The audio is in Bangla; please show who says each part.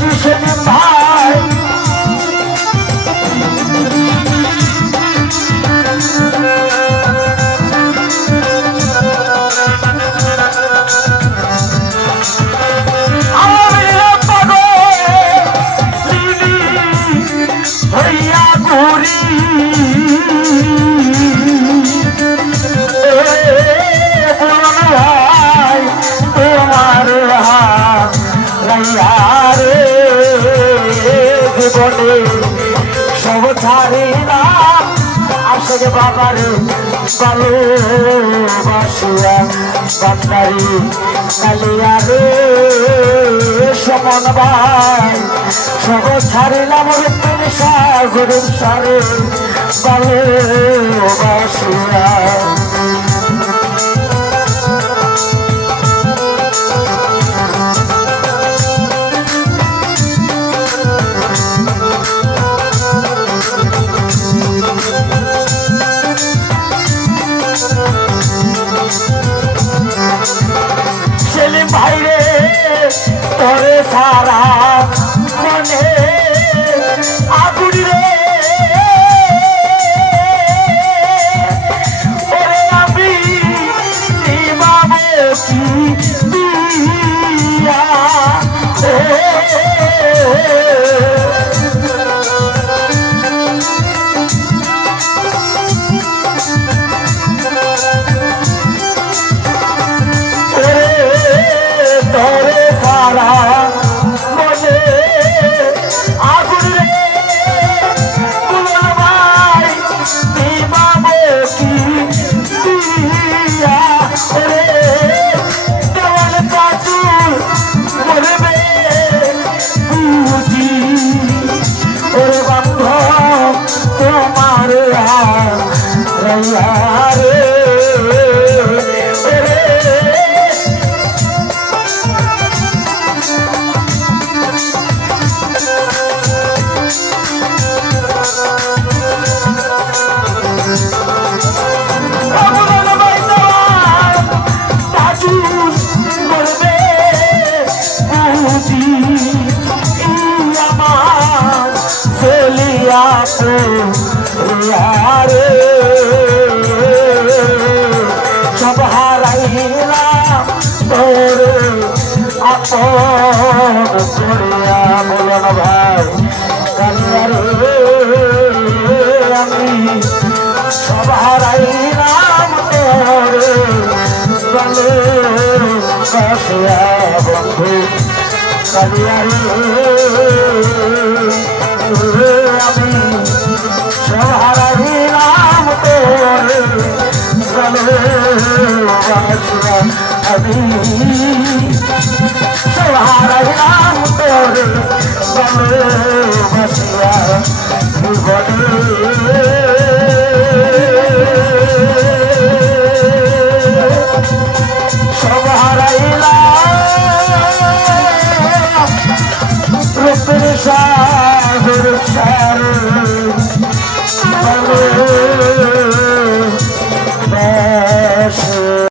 Speaker 1: Hoje chamamos বাবারে ভালোবাসিয়া বান্দারি কালিয়া রে সমন ভাই সব ছাড়িলাম রূপের সাগর সারে ভালোবাসিয়া হারে। সব হারাইলাম তোরে আপন করিয়া বলন ভাই কান্নারে আমি সব হারাইলাম তোরে কালে কাশিয়া বন্ধু কালিয়ারে বলে বসিয়া সবহারাইলা রূপের